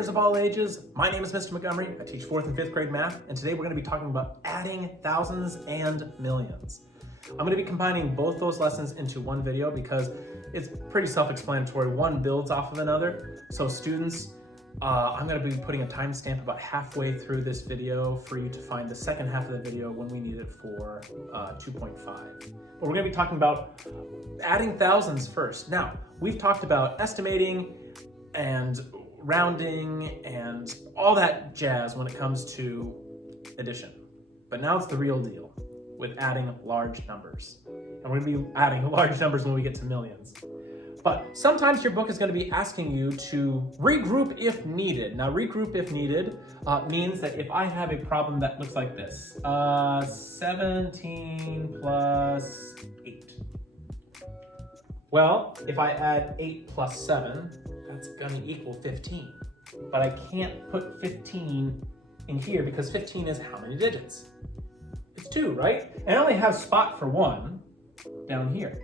learners of all ages. My name is Mr. Montgomery. I teach 4th and 5th grade math, and today we're going to be talking about adding thousands and millions. I'm going to be combining both those lessons into one video because it's pretty self-explanatory. One builds off of another. So students, I'm going to be putting a timestamp about halfway through this video for you to find the second half of the video when we need it for 2.5. But we're going to be talking about adding thousands first. Now, we've talked about estimating and rounding and all that jazz when it comes to addition. But now it's the real deal with adding large numbers. And we're going to be adding large numbers when we get to millions. But sometimes your book is going to be asking you to regroup if needed. Now, regroup if needed means that if I have a problem that looks like this, 17 plus 8. Well, if I add 8 plus 7, that's going to equal 15. But I can't put 15 in here because 15 is how many digits? It's 2, right? And I only have spot for 1 down here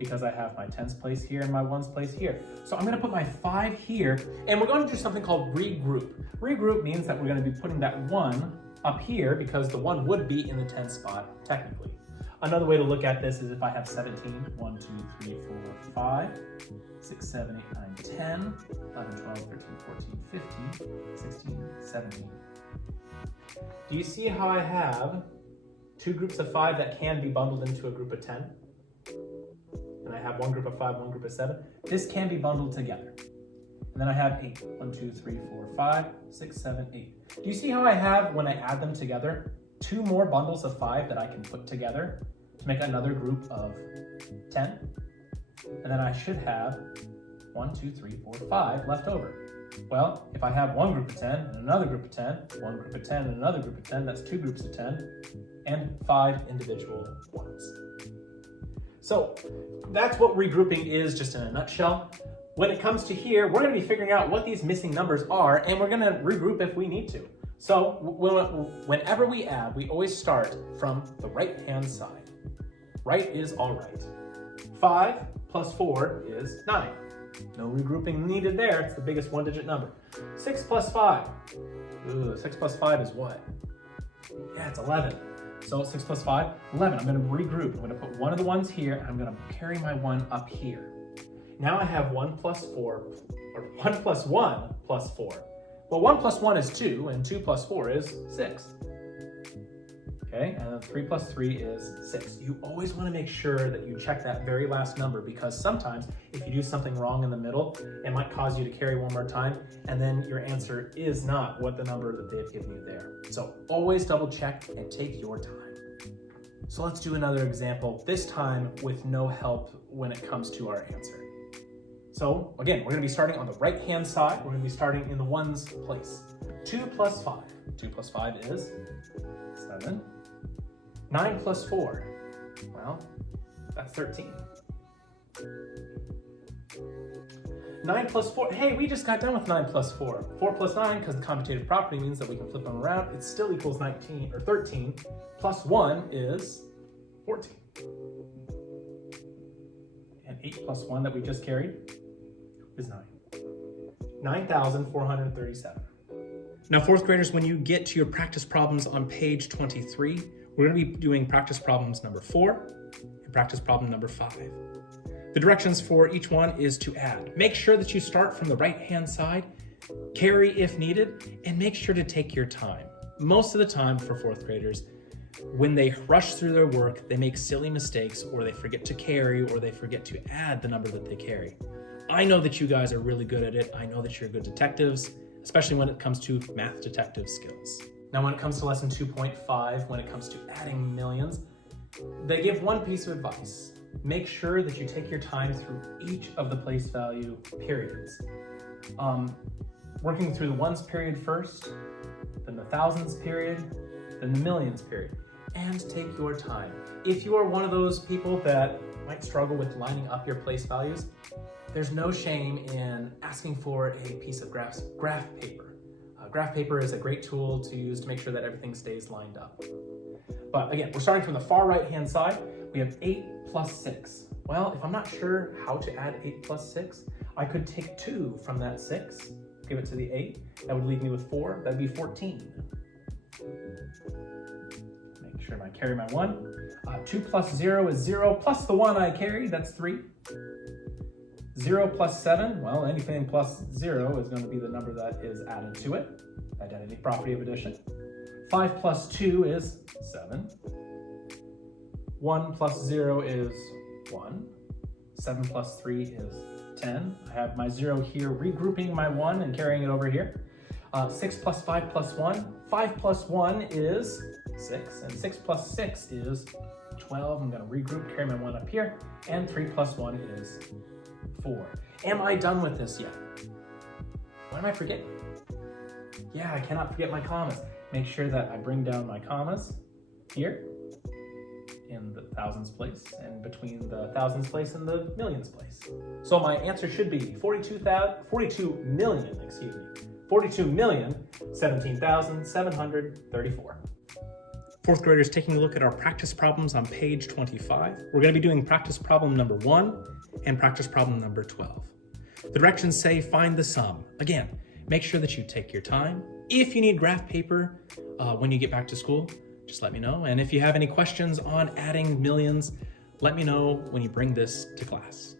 because I have my tens place here and my ones place here. So I'm going to put my 5 here, and we're going to do something called regroup. Regroup means that we're going to be putting that 1 up here because the 1 would be in the 10 spot technically. Another way to look at this is if I have 17, 1, 2, 3, 4, 5, 6, 7, 8, 9, 10, 11, 12, 13, 14, 15, 16, 17. Do you see how I have 2 groups of 5 that can be bundled into a group of 10? And I have 1 group of 5, 1 group of 7. This can be bundled together. And then I have 8. 1, 2, 3, 4, 5, 6, 7, 8. Do you see how I have, when I add them together, 2 more bundles of 5 that I can put together to make another group of 10? And then I should have 1, 2, 3, 4, 5 left over. Well, if I have 1 group of 10 and another group of 10, 1 group of 10 and another group of 10, that's 2 groups of 10 and 5 individual ones. So that's what regrouping is, just in a nutshell. When it comes to here, we're going to be figuring out what these missing numbers are, and we're going to regroup if we need to. So whenever we add, we always start from the right-hand side. Right is all right. 5 plus 4 is 9. No regrouping needed there. It's the biggest one-digit number. 6 plus 5. Ooh, 6 plus 5 is what? Yeah, it's 11. So 6 plus 5, 11. I'm going to regroup. I'm going to put one of the ones here, and I'm going to carry my 1 up here. Now I have 1 plus 4, or 1 plus 1 plus 4. Well, 1 plus 1 is 2, and 2 plus 4 is 6. Okay, and then 3 plus 3 is 6. You always want to make sure that you check that very last number, because sometimes if you do something wrong in the middle, it might cause you to carry one more time, and then your answer is not what the number that they've given you there. So always double check and take your time. So let's do another example, this time with no help when it comes to our answer. So again, we're going to be starting on the right-hand side. We're going to be starting in the ones place. 2 plus 5. 2 plus 5 is 7. 9 plus 4. Well, that's 13. 9 plus 4. Hey, we just got done with 9 plus 4. 4 plus 9, because the commutative property means that we can flip them around, it still equals 19 or 13. Plus 1 is 14. And 8 plus 1 that we just carried is 9. 9,437. Now, 4th graders, when you get to your practice problems on page 23, we're going to be doing practice problems number 4 and practice problem number 5. The directions for each one is to add. Make sure that you start from the right-hand side, carry if needed, and make sure to take your time. Most of the time for 4th graders, when they rush through their work, they make silly mistakes, or they forget to carry, or they forget to add the number that they carry. I know that you guys are really good at it. I know that you're good detectives, especially when it comes to math detective skills. Now, when it comes to lesson 2.5, when it comes to adding millions, they give one piece of advice. Make sure that you take your time through each of the place value periods. Working through the ones period first, then the thousands period, then the millions period, and take your time. If you are one of those people that might struggle with lining up your place values, there's no shame in asking for a piece of graph paper. Graph paper is a great tool to use to make sure that everything stays lined up. But again, we're starting from the far right-hand side. We have 8 plus 6. Well, if I'm not sure how to add 8 plus 6, I could take 2 from that 6 give it to the 8. That would leave me with 4. That'd be 14. Make sure I carry my 1. 2 plus 0 is 0, plus the 1 I carried, that's 3. 0 plus 7, well, anything plus 0 is going to be the number that is added to it. Identity property of addition. 5 plus 2 is 7. 1 plus 0 is 1. 7 plus 3 is 10. I have my 0 here, regrouping my 1 and carrying it over here. 6 plus 5 plus 1. 5 plus 1 is 6, and 6 plus 6 is 12. I'm going to regroup, carry my 1 up here, and 3 plus 1 is 4. Am I done with this yet? What am I forgetting? Yeah, I cannot forget my commas. Make sure that I bring down my commas here in the thousands place and between the thousands place and the millions place. So my answer should be 42,017,734. Fourth graders, taking a look at our practice problems on page 25. We're going to be doing practice problem number 1 and practice problem number 12. The directions say find the sum. Again, make sure that you take your time. If you need graph paper when you get back to school, just let me know. And if you have any questions on adding millions, let me know when you bring this to class.